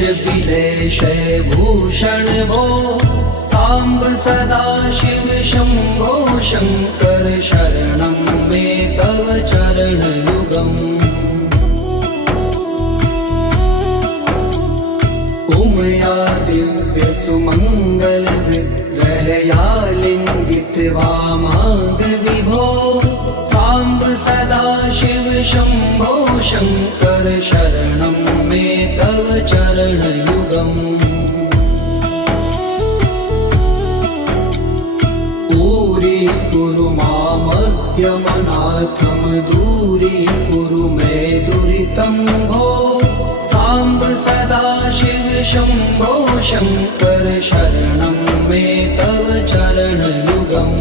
विलेशय भूषण भो साम्ब सदा शिव शम्भो शङ्कर शरणं मे तव चरणयुगम् उमया दिव्य सुमङ्गल विग्रहया लिङ्गित वामाङ्ग विभो साम्ब सदा शिव शम्भो शङ्कर शरणं मे तव चरणयुगम् दूरीकुरु मामद्यमनाथं दूरीकुरु मे दुरितं भो साम्ब सदा शिव शम्भो शङ्कर शरणं मे तव चरणयुगम्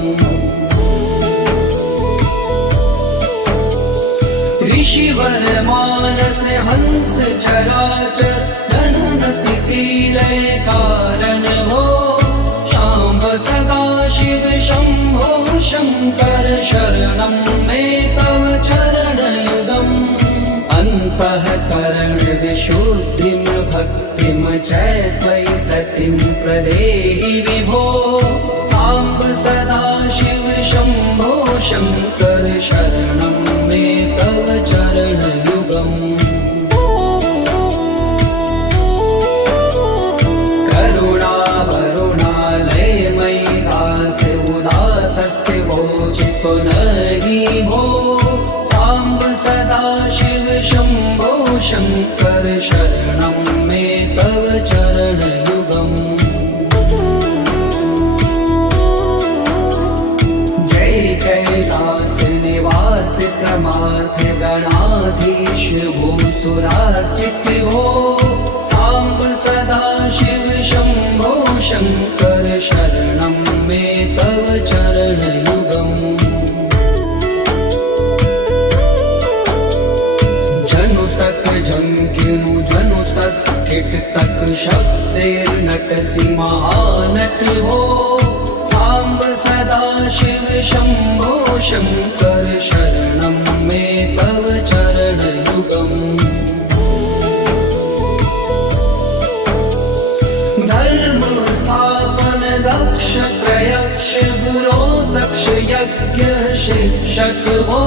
ऋषिवर मानस हंस चराचर जनन स्थिति लय कारण भो शाम्ब सदा शिव शम्भो शङ्कर शरणं मे तव चरणयुगम् अन्तःकरण विशुद्धिं भक्तिं च त्वयि सतिं प्रदेहि विभो साम्ब सदा शिव शम्भो शङ्कर शरणं मे तव चरणयुगम् पुनरि भो साम्ब सदा शिव शम्भो शङ्कर शरणं मे तव चरणयुगम् जय कैलास निवास प्रमाथ गणाधीश भूसुरार्चित भो साम्ब सदा शिव शम्भो शङ्कर शरणं मे तव चरणयुगम् झंकिनु जनु तक किट तक शब्देर्नटसि महानट भो साम्ब सदा शिव शम्भो शङ्कर शरणं मे तव चरणयुगम् धर्म स्थापन दक्ष प्रयक्ष गुरो दक्ष यज्ञ शिक्षक भो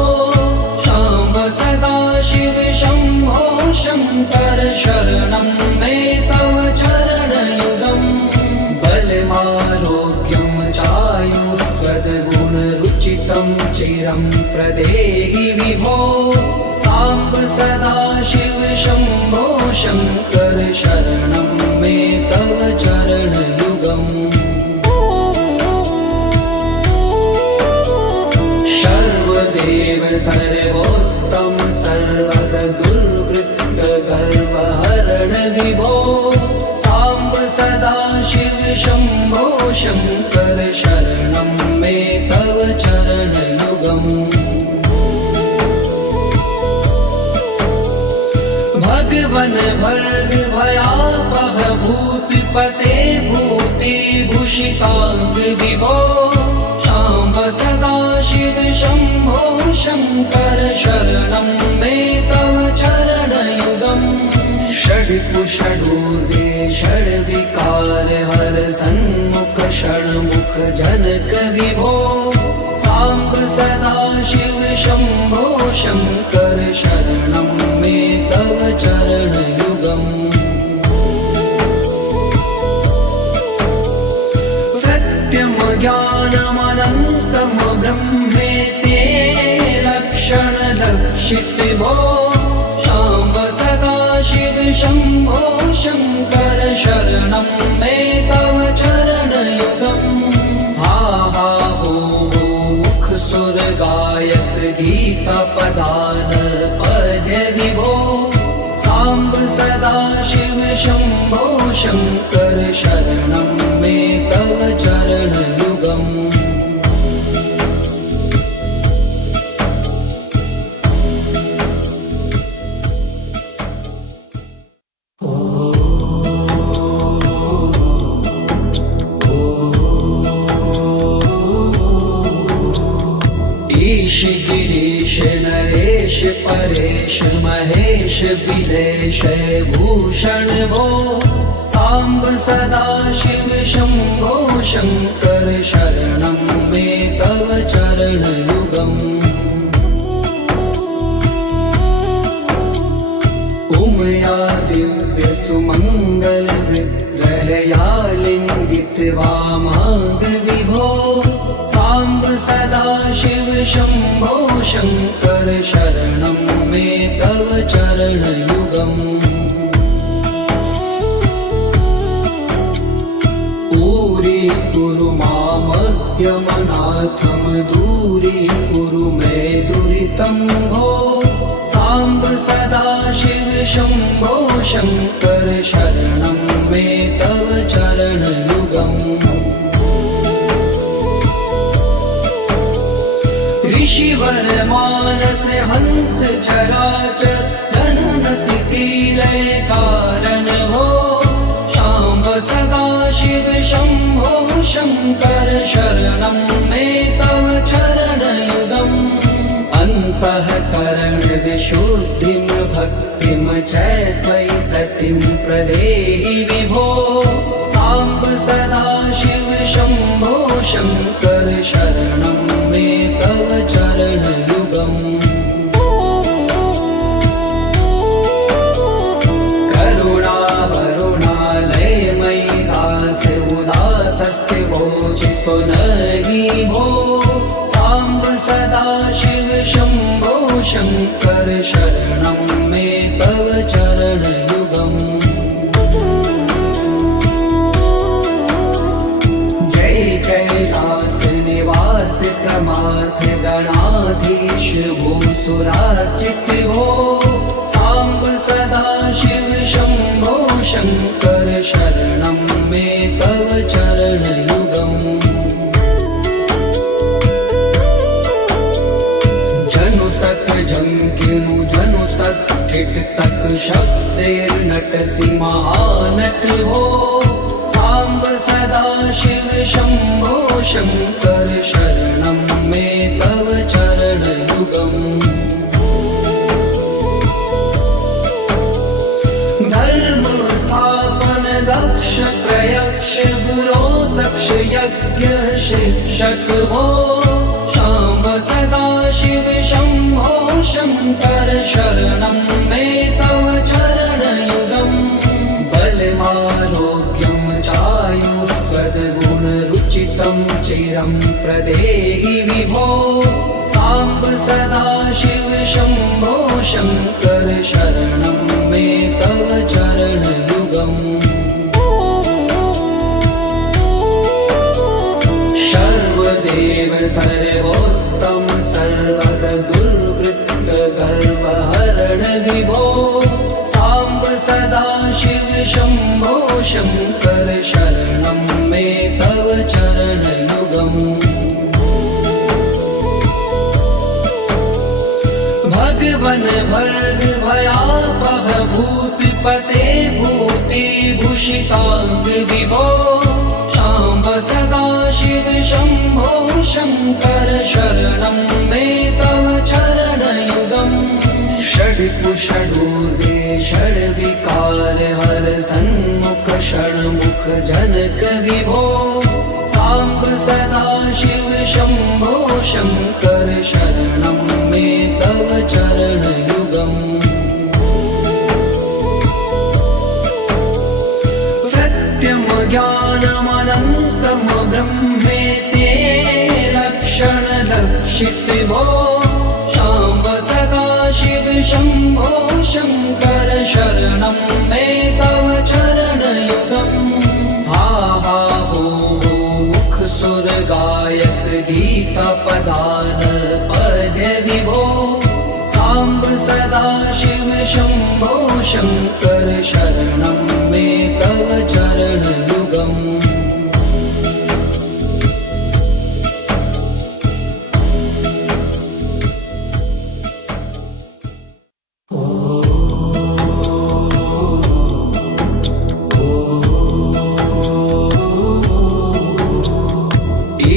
शाम्ब सदा शिव शम्भो शङ्कर शरणं मे तव चरणयुगम् बलमारोग्यं चायुस्त्वद्गुणरुचितं चिरं प्रदेहि विभो साम्ब सदा शिव शम्भो शङ्कर शरणं मे तव चरणयुगम् सर्वदेव सर्वोत्तम सर्वद दुर्वृत्त गर्वहरण विभो साम्ब सदा शिव शम्भो शङ्कर शरणं मे तव चरणयुगम् भगवन भर्ग भयापह भूतिपते भूतिभूषिताङ्ग विभो साम्ब सदा शिव शम्भो शङ्कर शरणं मे तव चरणयुगम् षड्कुषडूर्वे षड्विकार हर सन्मुख षण्मुख जनक विभो साम्ब सदा शिव शम्भो शङ्कर शरणं मे तव चरणयुगम् सत्यं ज्ञानमनन्तं ब्रह्मेते लक्षणलक्षित भो साम्ब सदा शिव शम्भो शङ्कर शरणं मे तव चरणयुगम् हा हा हो मुख सुर गायक गीता पदान पद्य विभो साम्ब सदा शिव शम्भो शङ्कर शरणं मे तव चरणयुगम् ईश गिरीश नरेश परेश महेश विलेशय भूषण भो साम्ब सदा शिव शम्भो शङ्कर शरणं मे तव चरणयुगम् उमया दिव्य सुमङ्गल विग्रहया लिङ्गित्वा माग विभो साम्ब सदा शिव शम्भो शङ्कर शरणं मे तव चरणयुगम् दूरी मामद्यमनाथं दूरीकुरु मे दुरितं भो साम्ब सदा शिव शम्भो शङ्कर शरणं मे तव चरणयुगम् ऋषिवर मानस हंस चराचर जनन स्थिति लय कारण भो शाम्ब सदा शिव शम्भो शङ्कर शरणं मे तव चरणयुगम् अन्तःकरण विशुद्धिं भक्तिं च त्वयि सतिं प्रदेहि विभो साम्ब सदा शिव शम्भो शङ्कर शरणं मे तव चरणयुगम् चितो नहि भो साम्ब सदा शिव शम्भो शङ्कर शरणं मे तव चरणयुगम् जय कैलास निवास प्रमाथ गणाधीश भूसुरार्चित भो साम्ब सदा शिव शम्भो शङ्कर शरणं मे तव चरणयुगम् जंकिनु जनु तक किट तक शक्तिर्नटसि महानट हो साम्ब सदा शिव शम्भो शङ्कर शरणं मे तव चरणयुगम् धर्म स्थापन दक्ष प्रयक्ष गुरो दक्ष यज्ञ शिक्षक हो शाम्ब सदा शिव शम्भो शङ्कर शरणं मे तव चरणयुगम् बलमारोग्यं चायुस्त्वद्गुणरुचितं चिरं प्रदेहि विभो साम्ब सदा शिव शम्भो शङ्कर शरणं मे तव चरणयुगम् सर्वदेव सर्वोत्तम सर्वद दुर्वृत्त गर्वहरण विभो साम्ब सदा शिव शम्भो शङ्कर शरणं मे तव चरणयुगम् भगवन भर्ग भयापह भूतिपते भूतिभूषिताङ्ग विभो साम्ब सदा शिव शम्भो शङ्कर शरणं मे तव चरणयुगम् षड्कुषडूर्वे षड्विकार हर सन्मुख षण्मुख जनक विभो साम्ब सदा शिव शम्भो शङ्कर शरणं मे तव चरणयुगम् सत्यं ज्ञानमनन्तं ब्रह्मेते लक्षणलक्षित भो शाम्ब सदा शिव शम्भो शङ्कर शरणं मे तव चरणयुगम् हा हा हो मुख सुर गायक गीता पदान पद्य विभो साम्ब सदा शिव शम्भो शङ्कर शरणं मे तव चरणयुगम्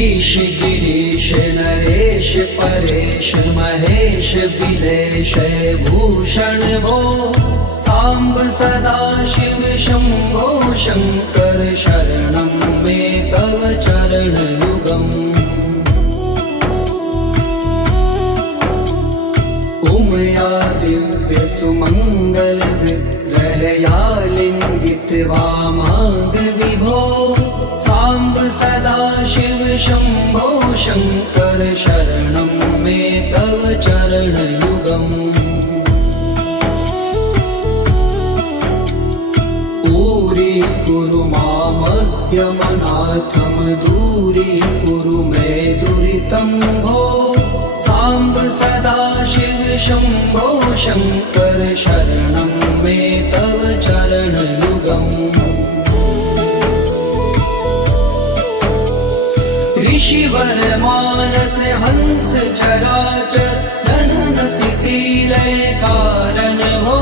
ईश गिरीश नरेश परेश महेश बिलेश भूषण भो सांब सदा शिव शंभो शंकर शरणं मे तव चरणयुगम् उमया दिव्य सुमंगल विग्रहया लिंगित वामांग विभो सांब सदा शिव शंभो शंकर शरणं मे तव चरणयुगम् कुरु मामज्ञमनाथं दूरीकुरु मे दुरितं भो सांब सदा शिव शंभो शंकर शरणं मे तव चरणयुगम् ऋषिवर मानस हंस चराचर जनन स्थिति लय कारण भो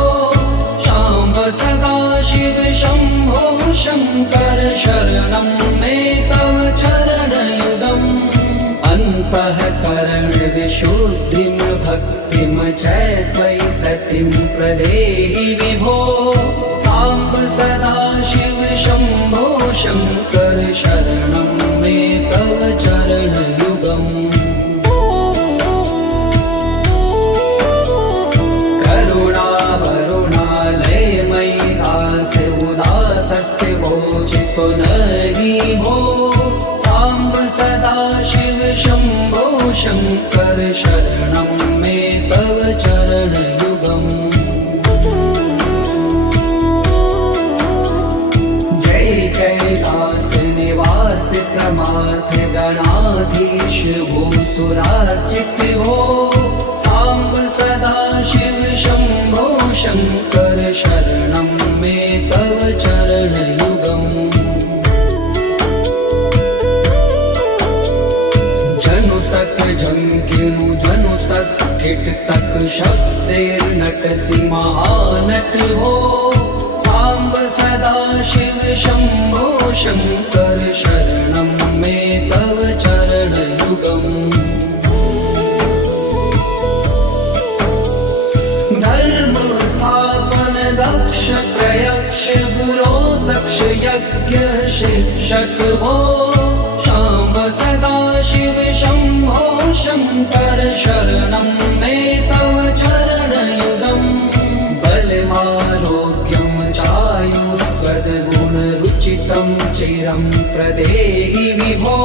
सांब सदा शिव शंभो शंकर शरणं मे तव चरणयुगम् अन्तःकरण विशुद्धिं भक्तिं च त्वयि सतिं प्रदेहि विभो सांब सदा शिव शंभो शंकर शरणं मे तव चरणयुगम् चितो नहि भो सांब सदा शिव शंभो शंकर शरणं मे तव चरणयुगम् जय कैलास निवास प्रमाथ गणाधीश भूसुरार्चित भो सांब सदा शिव शंभो शंकर शरणं मे तव चरणयुगम् जनु तक झंकिनु जनु तक किट तक शब्देर्नटसि महानट हो सांब सदा शिव शंभो शंकर शरणं मे तव चरणयुगम् धर्म स्थापन दक्ष प्रयक्ष गुरो दक्ष यज्ञ शिक्षक भो सांब सदा शिव शंभो शंकर शरणं मे तव चरणयुगम् बलमारोग्यं चायुस्त्वद्गुणरुचितं चिरं प्रदेहि विभो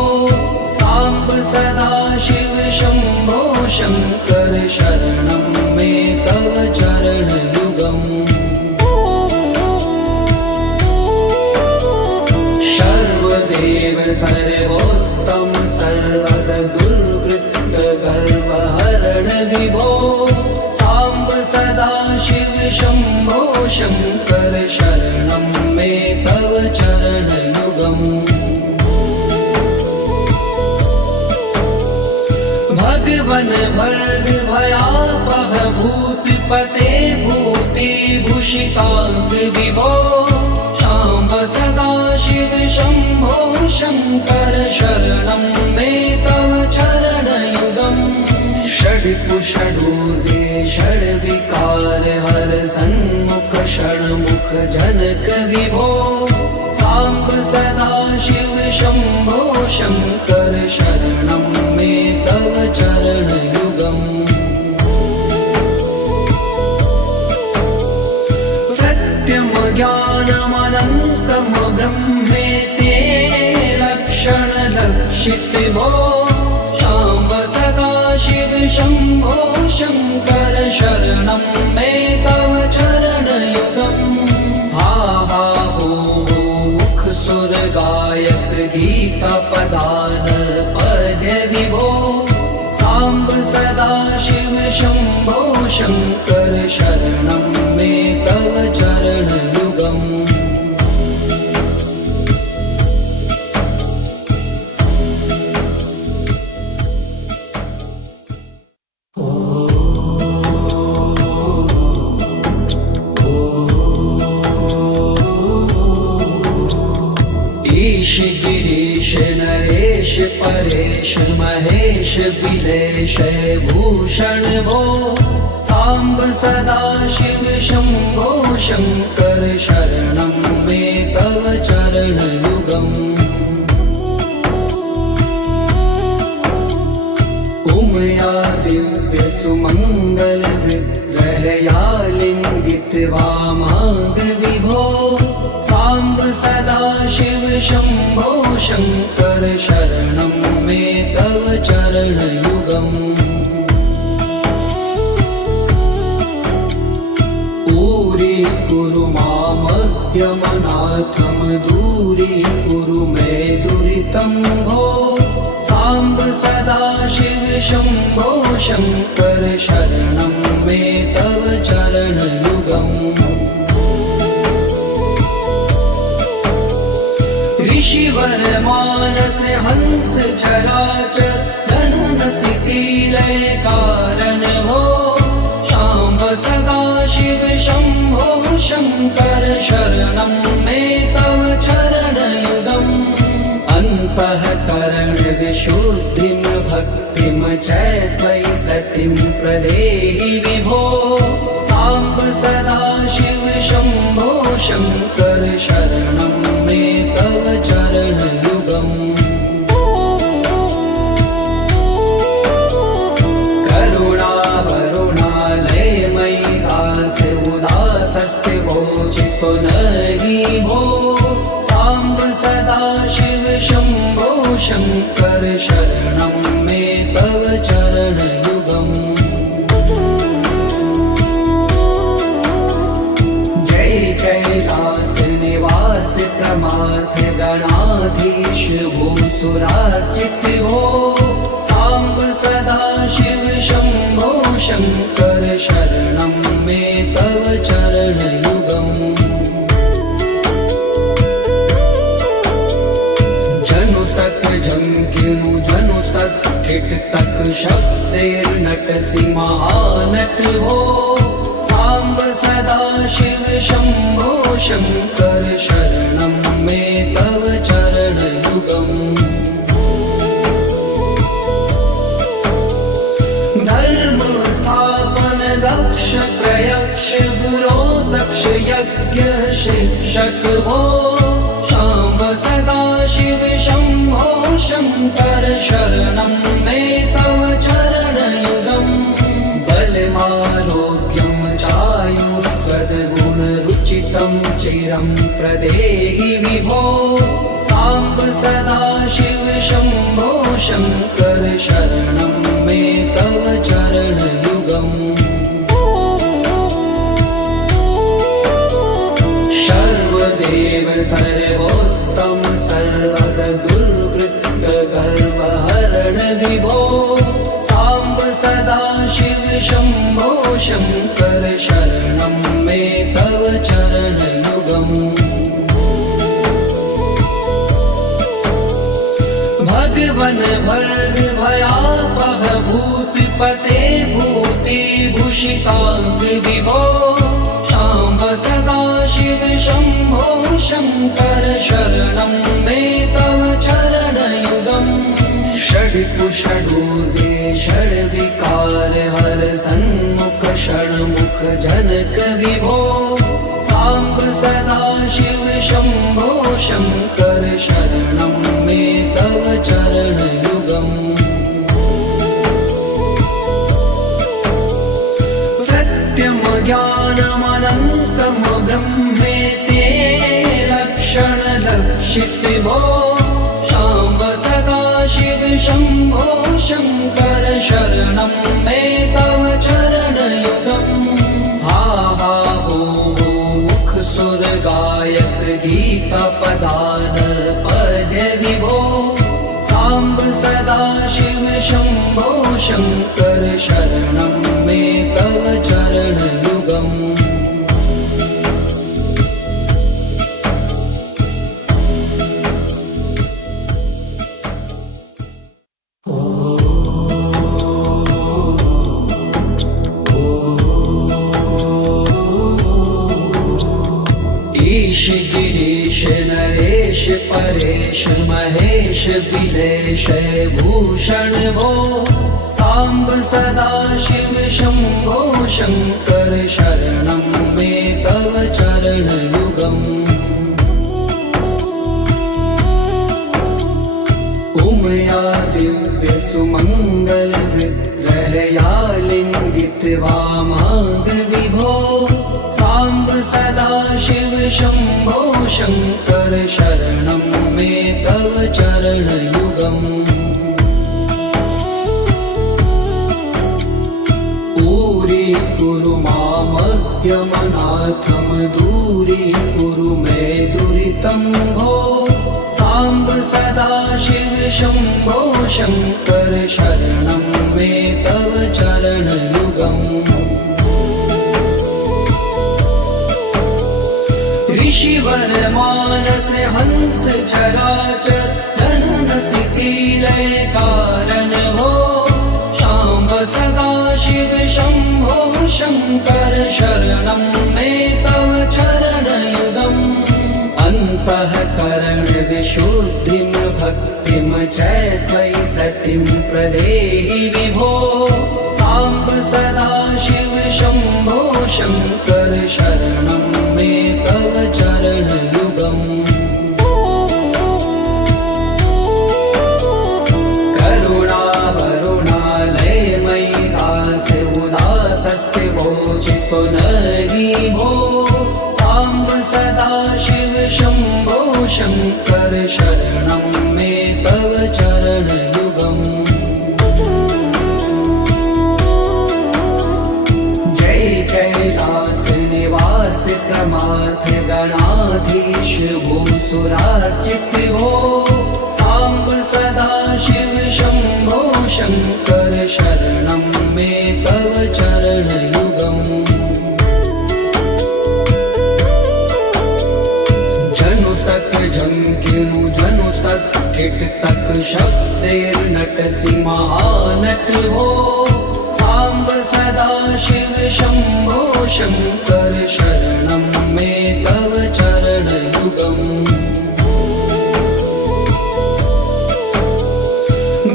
सांब सदा शिव शंभो शंकर शरणं मे तव चरणयुगम् सर्वदेव सर्वोत्तम सर्वद दुर्वृत्त गर्वहरण विभो सांब सदा शिव शंभो शंकर शरणं मे तव चरणयुगम् भगवन भर्ग भयापह भूतपते भूतिभूषितांग विभो सांब सदा शिव शंभो शंकर शरणं मे तव चरणयुगम् षड्कुषडूर्वे षड्विकार हर सन्मुख षण्मुख जनक विभो सांब सदा शिव शंभो शंकर शरणं मे तव चरणयुगम् सत्यं ज्ञानमनन्तं ब्रह्मेते लक्षण लक्षित भो सांब सदा शिव शंभो शंकर शरणं मे तव चरणयुगम् हा हा हो मुख सुर गायक गीता पदान पद्य विभो सांब सदा शिव शंभो शंकर शरणं मे तव चरणयुगम् गिरीश नरेश परेश महेश बिलेश भूषण भो सांब सदा शिव शंभो शंकर शरणं मे तव चरणयुगम् उमया दिव्य सुमंगल विग्रहया लिंगित वामांग विभो सांब सदा शिव शंभो शंकर शरणं मे तव चरणयुगम् कुरु मामद्यमनाथं दूरीकुरु मे दुरितं भो सांब सदा शिव शंभो शंकर शरणं मे तव चरणयुगम् ऋषिवर मानस हंस चराचर जनन स्थिति लय कारण भो सांब सदा शिव शंभो शंकर शरणं मे तव चरणयुगम् अन्तःकरण विशुद्धिं भक्तिं च त्वयि सतिं प्रदेहि विभो सांब सदा शिव शंभो शंकर शरणं मे तव चरणयुगम् नहि भो सांब सदा शिव शंभो शंकर शरणं मे तव चरणयुगम् जय कैलास निवास प्रमाथ गणाधीश भूसुरार्चित भो सांब सदा शिव शंभो शंकर शरणं मे तव चरणयुगम् झंकिनु जनु तक किट तक शब्दैर्नटसि महानट भो सांब सदा शिव शंभो शंकर शरणं मे तव चरणयुगम् धर्म स्थापन दक्ष प्रयक्ष गुरो दक्ष यज्ञ शिक्षक भो सांब सदा शिव शंभो शंकर शरणं मे तव चरणयुगम् बलमारोग्यं चायुस्त्वद्गुणरुचितं चिरं प्रदेहि विभो सांब सदा शिव शंभो शंकर शरणं मे तव चरणयुगम् सर्वदेव सर्वोत्तम सर्वद दुर्वृत्त गर्वहरण विभो सांब सदा शिव शंभो शंकर शरणं मे तव चरणयुगम् भगवन भर्ग भयापह भूतिपते भूतिभूषितांग विभो सांब सदा शिव शंभो शंकर शरणं मे तव चरणयुगम् षड्कुषडूर्वे षड्विकार हर सन्मुख षण्मुख जनक विभो सांब सदा शिव शंभो शंकर शरणं मे तव चरणयुगम् सत्यम ज्ञानमनन्तं ब्रह्मेते लक्षण लक्षित भो सांब सदा शिव शंभो शंकर शरणं मे तव चरणयुगम् हा हा हो मुख सुर गायक गीता पदान पद्य विभो सांब सदा शिव शंभो शंकर शरणं मे तव चरणयुगम् महेश बिलेश भूषण भो सांब सदा शिव शंभो शंकर शरणं मे तव चरण युगम् उमया दिव्य सुमंगल विग्रहया लिंगित वामांग विभो सांब सदा शिव शंभो शंकर शरणं मे तव चरण युगम् पूरी कुरु मामज्ञमनाथम दूरी कुरु मे दुरितं भो सांब सदा शिव शंभो शंकर शरणं मे तव चरण युगम् ऋषिवर मानस हंस चराचर जनन स्थिति लय कारण भो शाम्ब सदा शिव शंभो शंकर शरणं मे तव चरण युगम् अन्तःकरण विशुद्धिं भक्तिं च त्वयि सतिं प्रदेहि विभो सांब सदा शिव शंभो शंकर शरणं मे तव चरण युगम् करुणा वरुणालय मयि दास उदासस्ते वोचितो नहि भो सांब सदा शिव शंभो शंकर शरणं मे तव चरण युगम् जय कैलास निवास प्रमाथ गणाधीश भूसुरार्चित भो सांब सदा शिव शंभो शंकर शरणं मे तव चरण युगम् जनु तक झंकिनु जनु तक किट तक शब्दैर्नटसि महानट भो सांब सदा शिव शंभो शंकर शरणं मे तव चरण युगम्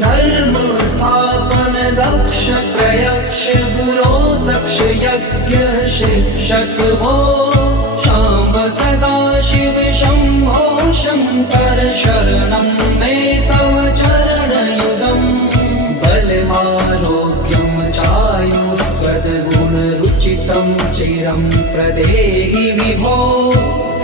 धर्म स्थापन दक्ष प्रयक्ष गुरो दक्ष यज्ञ शिक्षक भो शाम्ब सदा शिव शंभो शंकर शरणं मे तव चरण युगम् बलमारोग्यं चायुस्त्वद्गुणरुचितं चिरं प्रदेहि विभो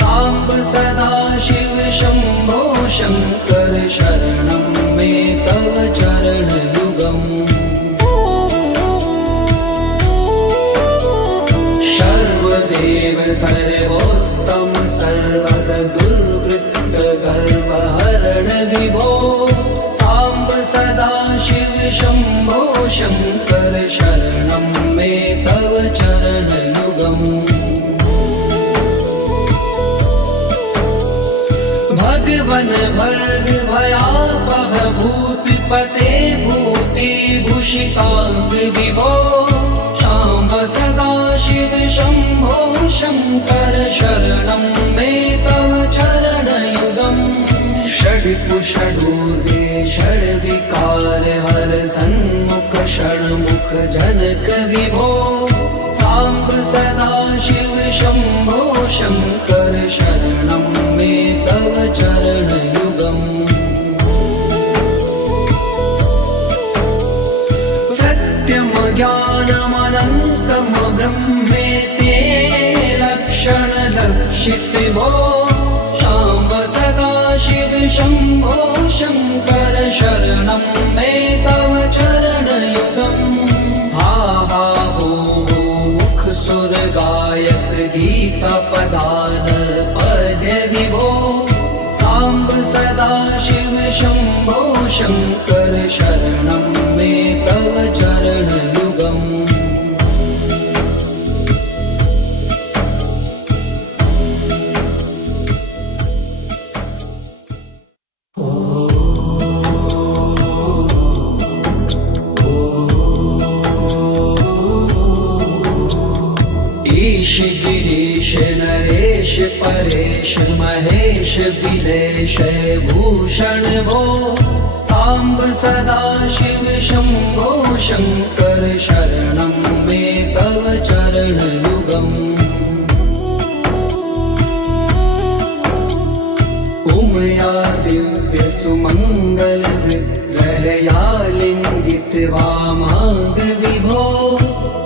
सांब सदा शिव शंभो शंकर शरणं मे तव चरण युगम् सर्वदेव सर्वोत्तम सर्वद दुर्वृत्त गर्वहरण विभो सांब सदा शिव शंभो शंकर शरणं मे तव चरण युगम् भगवन भर्ग भयापह भूतिपते भूति भूषितांग विभो शाम्ब सदा शिव शंभो शंकर शरणं मे तव चरण युगम् षड्पुषडूर्वे षड्विकार हर सन्मुख षण्मुख जनक विभो सांब सदा शिव शंभो शंकर शरणं मे तव चरण युगम् सत्यम ज्ञानमनन्तं ब्रह्मेति लक्षण लक्षित भो शाम्ब सदा शिव शंभो शंकर शरणं मे तव चरण युगम् हा हा हो मुख सुर गायक गीता पदान पद्य विभो सांब सदा शिव शंभो शंकर शरणं मे तव चरण युगम् ईश गिरीश नरेश परेश महेश भूषण भो साम्ब सदा शिव शम्भो शङ्कर शरणं मे तव चरणयुगम् उमया दिव्य सुमङ्गल विग्रहया लिङ्गित वामाङ्ग विभो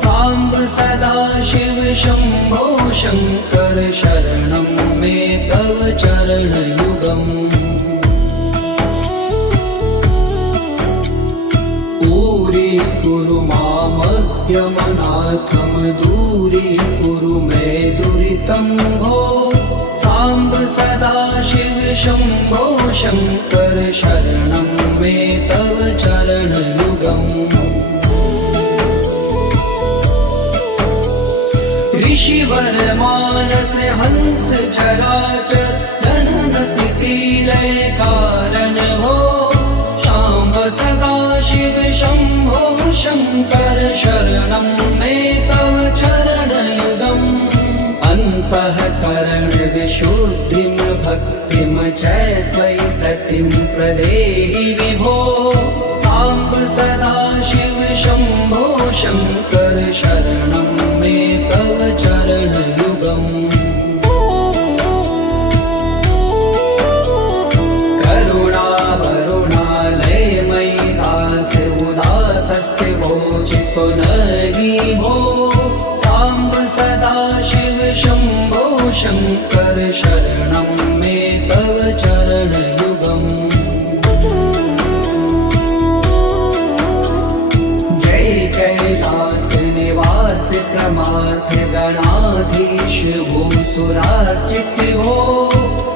साम्ब सदा शिव शम्भो शङ्कर शरणं मे तव चरणयुगम् कुरु मामद्यमनाथं दूरीकुरु मे दुरितं भो साम्ब सदा शिव शम्भो शङ्कर शरणं मे तव चरणयुगम् ऋषिवर मानस हंस चराचर जनन स्थिति लय कारण भो शाम्ब सदा शिव शम्भो शङ्कर शरणं मे तव चरणयुगम् अन्तःकरण विशुद्धिं भक्तिं च त्वयि सतिं प्रदेहि विभो साम्ब सदा शिव शम्भो शङ्कर शरणं मे तव चरणयुगम् पुनरि भो साम्ब सदा शिव शम्भो शङ्कर शरणं मे तव चरणयुगम् जय कैलास निवास प्रमाथ गणाधीश भूसुरार्चित भो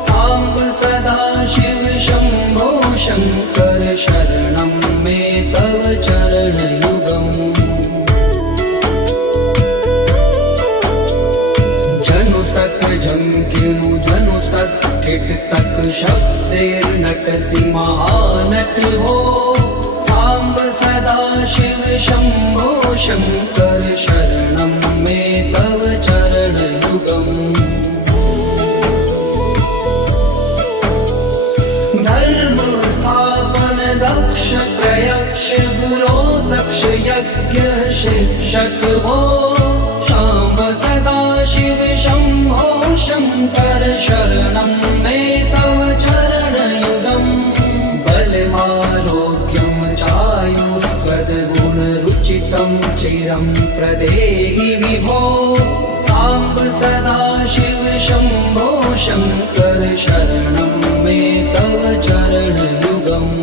साम्ब सदा शिव शम्भो शङ्कर शरणं मे तव चरणयुगम् झंकिनु जनु तक किट तक शब्देर्नटसि महानट हो साम्ब सदा शिव शम्भो शङ्कर शरणं मे तव चरणयुगम् धर्म स्थापन दक्ष प्रयक्ष गुरो दक्ष यज्ञ शिक्षक भो शाम्ब सदा शिव शम्भो शङ्कर शरणं मे तव चरणयुगम् बलमारोग्यं चायुस्त्वद्गुणरुचितं चिरं प्रदेहि विभो साम्ब सदा शिव शम्भो शङ्कर शरणं मे तव चरणयुगम्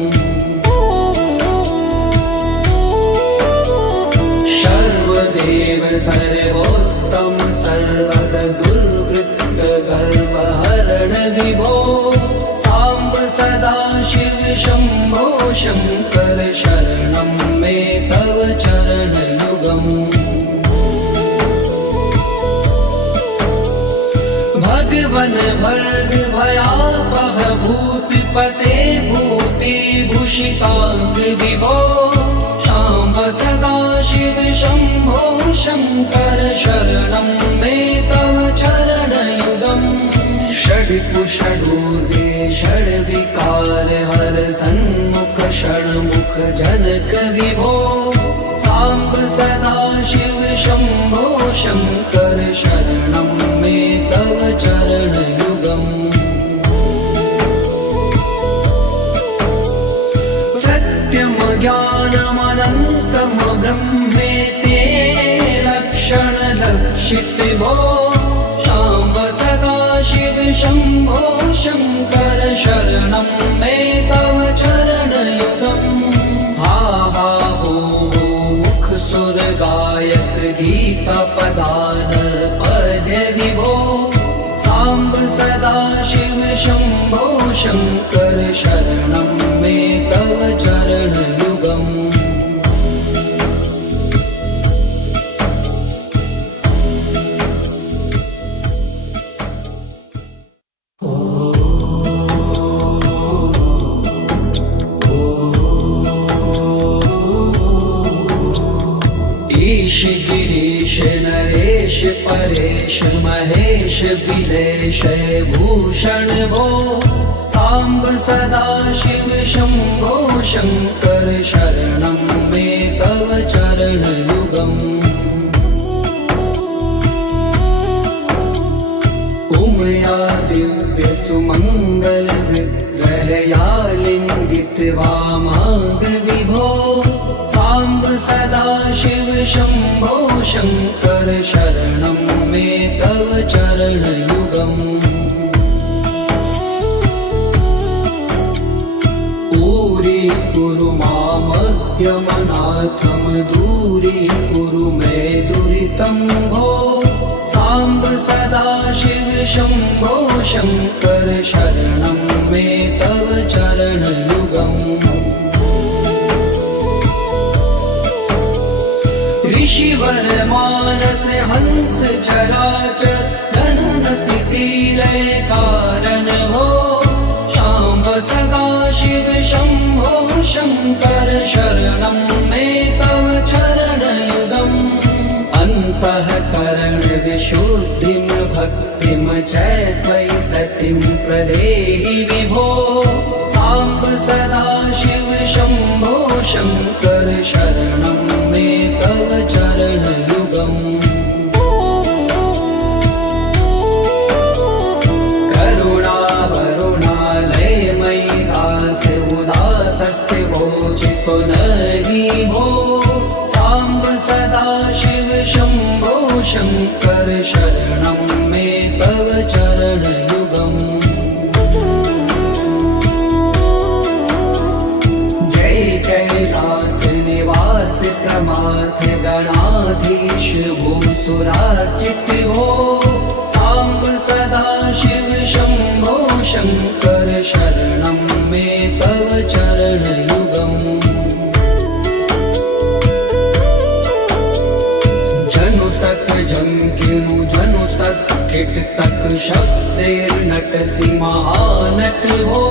सर्वदेव सर्वोत्तम सर्वद दुर्वृत्त गर्वहरण विभो साम्ब सदा शिव शम्भो शङ्कर शरणं मे तव चरणयुगम् भगवन् भर्ग भयापह भूतिपते भूतिभूषिताङ्ग विभो शाम्ब सदा शिव शम्भो शङ्कर शरणं मे तव चरणयुगम् षड्कुषडूर्वे षड्विकार हर सन्मुख षण्मुख जनक विभो साम्ब सदा शिव शम्भो शङ्कर शरणं मे तव चरणयुगम् सत्यं ज्ञानमनन्तं ब्रह्मेते लक्षणलक्षित भो शाम्ब सदा शिव शम्भो शङ्कर शरणं मे तव चरणयुगम् हा हा हो मुख सुर गायक गीता पदान पद्य विभो साम्ब सदा शिव शम्भो शङ्कर शरणं मे तव चरणयुगम् परेश महेश बिलेश भूषण भो सांब सदा शिव शंभो शंकर शरणं मे तव चरणयुगम् उमया दिव्य सुमंगल विग्रहया लिंगित वामांग विभो सांब सदा शिव शंभो शंकर शरणं मे तव चरणयुगम् कुरु मामद्यमनाथं दूरीकुरु मे दुरितं भो सांब सदा शिव शंभो शंकर शरणं मे तव चरणयुगम् ऋषिवर मानस हंस चराचर जनन स्थिति लय कारण भो सांब सदा शिव शंभो शंकर शरणं मे तव चरणयुगम् अन्तःकरण विशुद्धिं भक्तिं च त्वयि सतिं प्रदेहि विभो सांब सदा शिव शंभो शंकर शरणं मे तव चरणयुगम् पुनहि भो सांब सदा शिव शंभो शंकर शरणं मे तव चरणयुगम् जय कैलास निवास प्रमाथ गणाधीश भूसुरार्चित भो सांब सदा शिव शंभो शंकर शरणं मे तव चरणयुगम् जंकिनु जनु तक किट तक शब्देर्नटसि महानट हो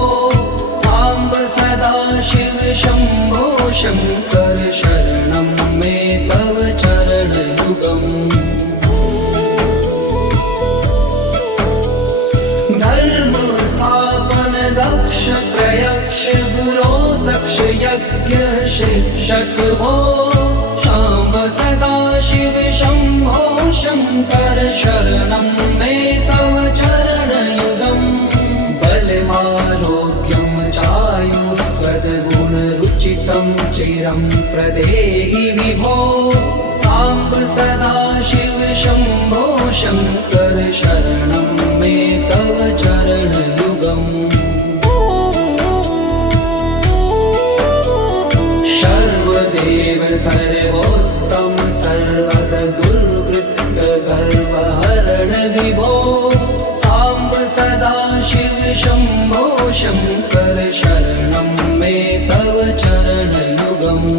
सांब सदा शिव शंभो शंकर शरणं मे तव चरणयुगम् धर्म स्थापन दक्ष प्रयक्ष गुरो दक्ष यज्ञ शिक्षक भो सांब सदा शिव शंभो शंकर शरणं मे तव चरणयुगम् बलमारोग्यं चायुस्त्वद्गुणरुचितं चिरं प्रदेहि विभो सांब सदा शिव शंभो शंकर शरणं मे तव चरणयुगम् सर्वदेव सर्वोत्तम सर्वद दुर्वृत्त गर्वहरण विभो सांब सदा शिव शंभो शंकर शरणं मे तव चरणयुगम्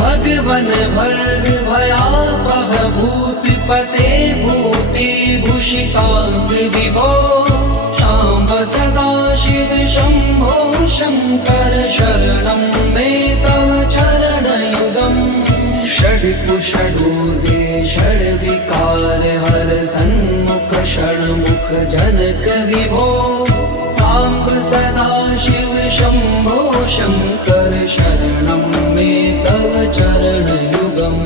भगवन भर्ग भयापह भूतिपते भूतिभूषितांग विभो सांब सदा शिव शंभो शंकर शरणं मे तव चरणयुगम् षड्कुषडूर्गे षड्विकार हर सन्मुख षण्मुख जनक विभो सांब सदा शिव शंभो शंकर शरणं मे तव चरणयुगम्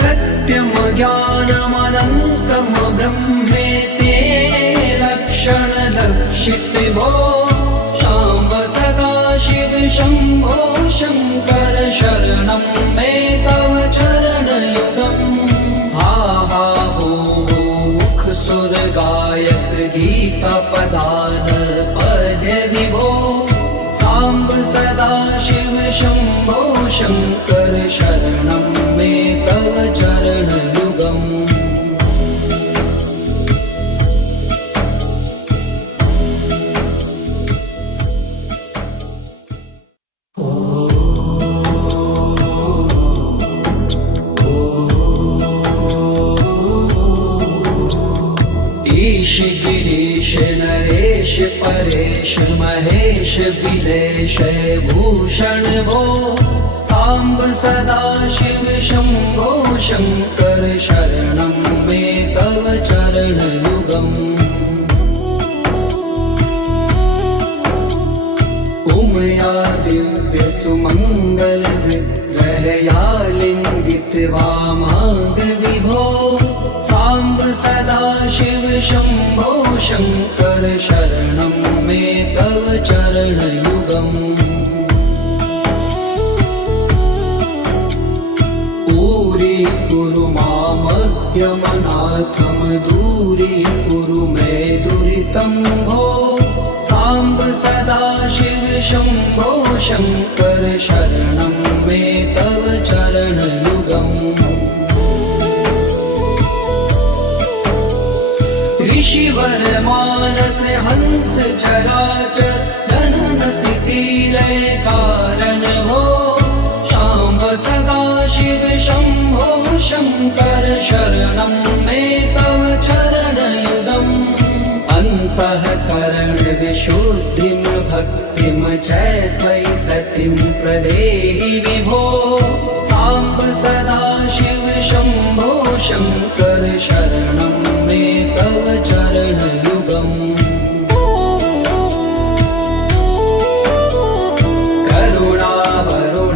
सत्यं ज्ञानमनन्तं ब्रह्मेति लक्षण लक्षित भो सांब सदा शिव शंभो शंकर शरणं मे तव चरणयुगम् हा हा हो मुख सुर गायक गीता पदान पद्य विभो सांब सदा शिव शंभो शंकर शरणं मे तव चरणयुगम् ईश गिरीश नरेश परेश महेश बिलेश भूषण भो सांब सदाशिव शंभो शंकर शरणं मे तव चरणयुगम् उमया दिव्य सुमंगल विग्रहया लिंगित वामांग विभो सांब सदाशिव शंभो शंकर शरणं मे तव चरणयुगम् दूरी मामज्ञमनाथं दूरी कुरु मे दुरितं भो सांब सदाशिव शंभो शंकर शरणं मे तव चरणयुगम् ऋषिवर मानस हंस चराचर जनन स्थिति लय कारण भो सांब सदाशिव शंभो शंकर शरणं मे तव चरणयुगम् अन्तःकरण विशुद्धिं भक्तिं च त्वयि सतिं प्रदेहि विभो सांब सदाशिव शंभो शंकर शरणं मे तव चरणयुगम्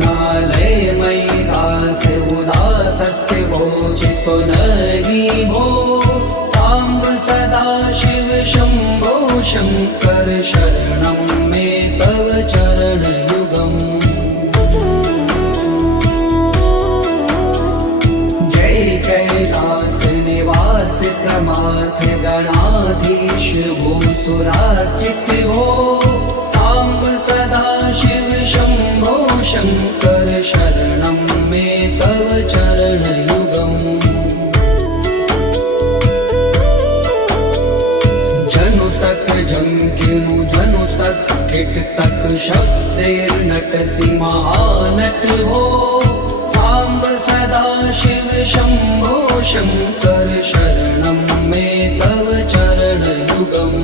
करुणावरुणालयमयि दास उदासस्ते वोचितो नहि भो सांब सदाशिव शंभो शंकर शरणं मे तव चरणयुगम् जय कैलास निवास प्रमाथ गणाधीश भूसुरार्चित भो सांब सदाशिव शंभो शंकर शरणं मे तव चरणयुगम् जनु तक झंकिनु जनु तक किट तक शब्दैर्नटसि महानट भो सांब सदाशिव शंभो शंकर शरणं मे तव चरणयुगम्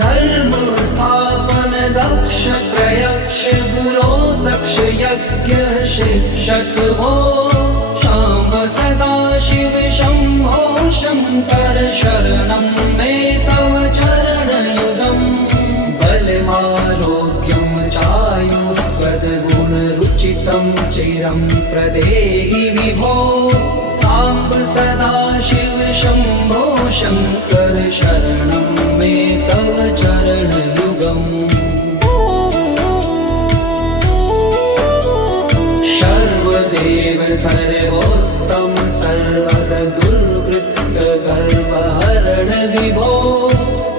धर्म स्थापन दक्ष त्रयक्ष गुरो दक्ष यज्ञ शिक्षक भो सांब सदाशिव शंभो शंकर शरणं मे तव चरणयुगम् बलमारोग्यं चायुष्पदगुणरुचितं चिरं प्रदेहि विभो सांब सदाशिव शंभो शंकर शरणं मे तव चरणयुगम् सर्वदेव सर्वोत्तम सर्वद दुर्वृत्त गर्वहरण विभो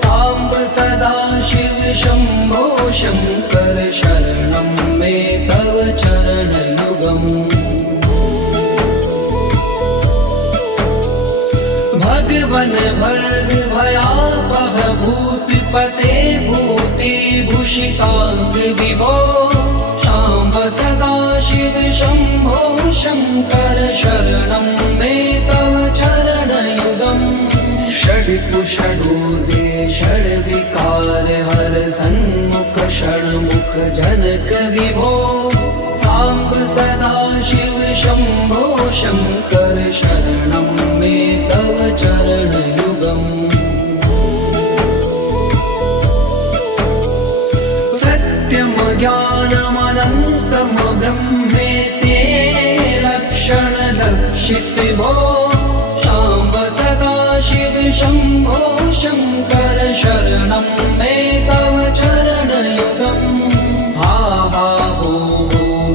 सांब सदाशिव शंभो शंकर शरणं मे तव चरणयुगम् भगवन भर्ग भयापह भूतिपते भूतिभूषितांग विभो सांब सदाशिव शंभो शंकर शरणं मे तव चरणयुगम् षड्कुषडूर्वे षड्विकार हर सन्मुख षण्मुख जनक विभो सांब सदाशिव शंभो शंकर शरणं मे तव चरणयुगम् सत्यं ज्ञानमनन्तं ब्रह्मेति लक्षण लक्षित भो सांब सदाशिव शंभो शंकर शरणं मे तव चरणयुगम् हा हा हो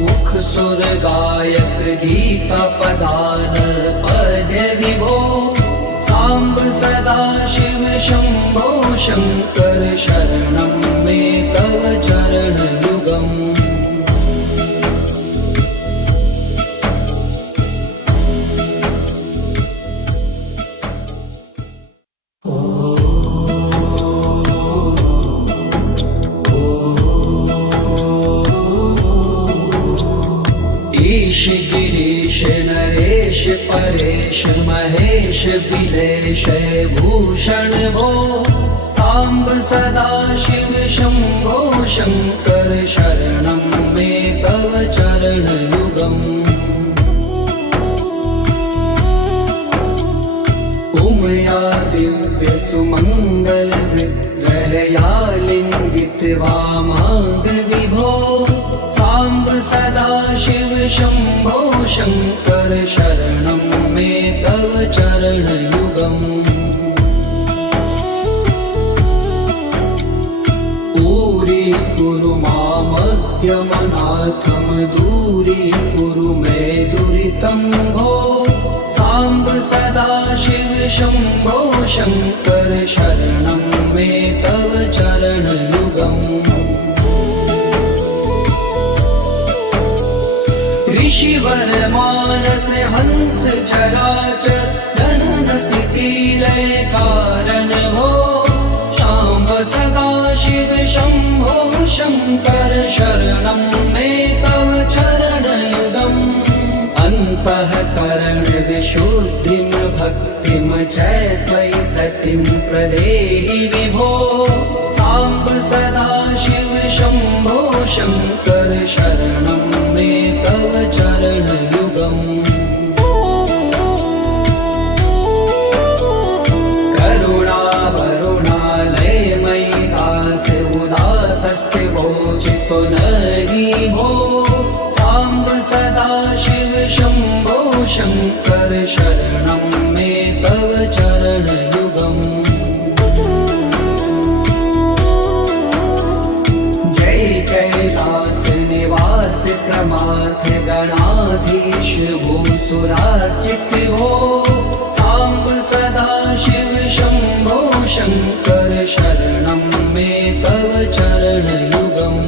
मुख सुर गायक गीता पदान पद्य विभो सांब सदाशिव शंभो शंकर शरणं मे तव चरणयुगम् ईश गिरीश नरेश परेश महेश बिलेश भूषण भो सांब सदा शिव शंभो शंकर शरणं मे तव चरण युगम् उमया दिव्य सुमंगल विग्रहया लिंगित वामांग विभो सांब सदा शिव शंभो शंकर शरणं मे तव चरण युगम् पूरी कुरु मामद्यमनाथम दूरी कुरु मे दुरितं भो सांब सदा शिव शंभो शंकर शरणं मे तव चरण युगम् ऋषिवर मानस हंस चराचर जनन स्थिति लय कारण भो सांब सदा शिव शंभो शंकर शरणं मे तव चरण युगम् अन्तःकरण विशुद्धिं भक्तिं च त्वयि सतिं प्रदेहि विभो सांब सदा शिव शंभो शंकर शरणं मे तव चरण युगम् करुणा वरुणालय मयि दास उदासस्ते वोचितो नहि भो सांब सदा शिव शंभो शंकर शरणं मे तव चरण युगम् जय कैलास निवास प्रमाथ गणाधीश भूसुरार्चित भो सांब सदा शिव शंभो शंकर शरणं मे तव चरण युगम्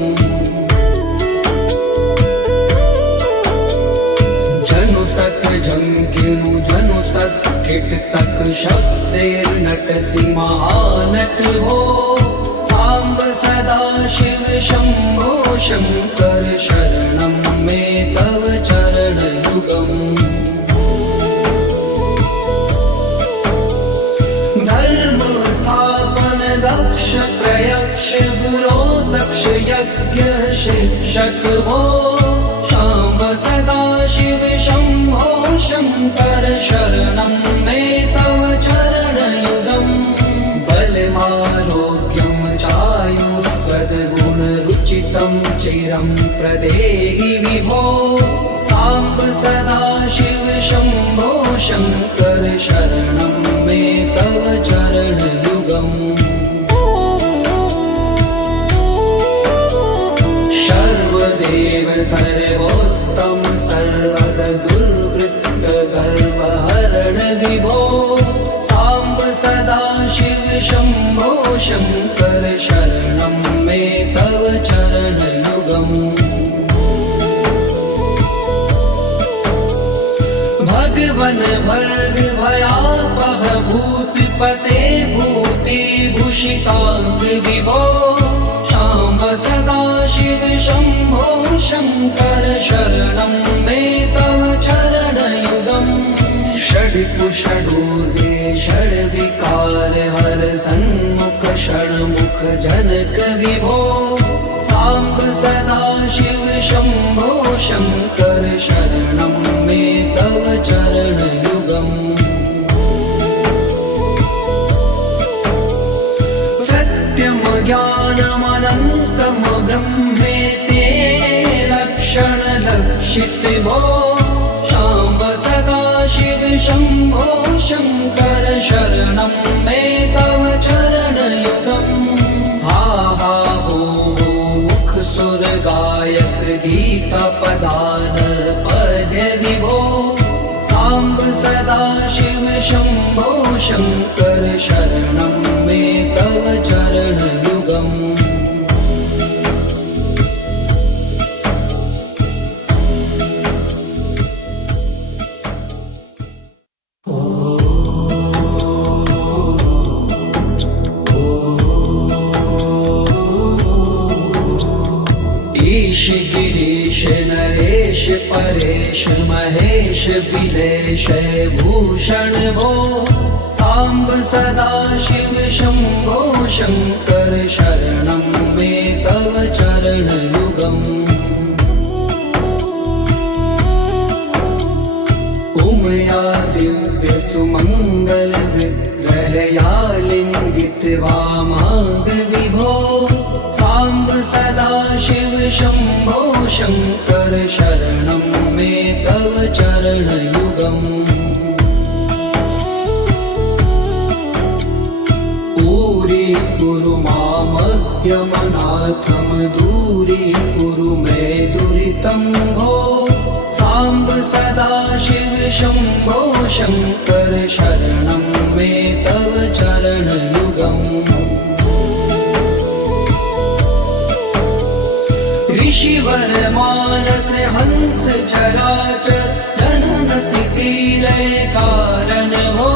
जनु तक झंकिनु जनु तक किट तक शब्देर्नटसि महानट भो सांब सदा शिव शंभो शंकर शरणं मे तव चरण युगम् धर्म स्थापन दक्ष प्रयक्ष गुरो दक्ष यज्ञ शिक्षक भो सांब सदा शिव शंभो शंकर शरणं मे तव चरण युगम् बलमारोग्यं चायुस्त्वद्गुणरुचितं चिरं प्रदेहि विभो सांब सदा शिव शंभो शंकर शरणं मे तव चरण युगम् सर्वदेव सर्वोत्तम सर्वद दुर्वृत्त गर्वहरण विभो सांब सदा शिव शंभो शंकर शरणं मे तव चरण युगम् भगवन भर्ग भयापह भूतपते भूति भूषितांग विभो सांब सदा शिव शंभो शंकर शरणं मे तव चरण युगम् षड्कुषडूर्वे षड्विकार हर सन्मुख षण्मुख जनक विभो सांब सदा शिव शंभो शंकर शरणं मे तव चरण युगम् सत्यम ज्ञानमनन्तम ब्रह्मेते लक्षण लक्षित भो सांब सदा शिव शंभो शंकर शरणं मे तव चरण युगम् हा हा हो मुख सुर गायक गीता पदान पद्य विभो सांब सदा शिव शंभो शंकर शरणं मे तव चरण युगम् गिरीश नरेश परेश महेश बिलेश भूषण भो सांब सदाशिव शंभो शंकर शरणं मे तव चरणयुगम् उमया दिव्य सुमंगल विग्रहया लिंगित वामांग विभो सांब सदाशिव शंभो शंकर शरणं मे तव चरणयुगम् दूरी मामज्ञमनाथम दूरी कुरु मे दुरितं भो सांब सदाशिव शंभो शंकर शरणं मे तव चरणयुगम् ऋषिवर मानस हंस चराचर जनन स्थिति लय कारण भो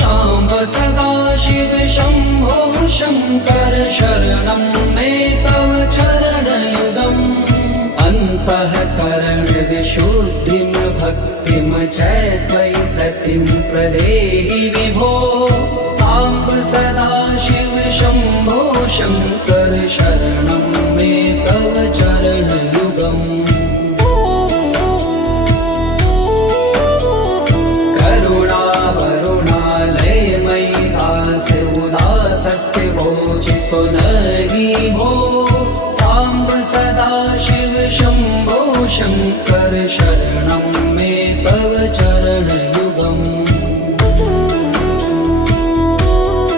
सांब सदाशिव शंभो शंकर शरणं मे तव चरणयुगम् अन्तःकरण विशुद्धिं भक्तिं च त्वयि सतिं प्रदेहि विभो सांब सदाशिव शंभो शंकर शरणं मे तव चरणयुगम् करुणा वरुणालयमयि दास उदासस्ते वोचितो नहि भो सांब सदाशिव शंभो शंकर शरणं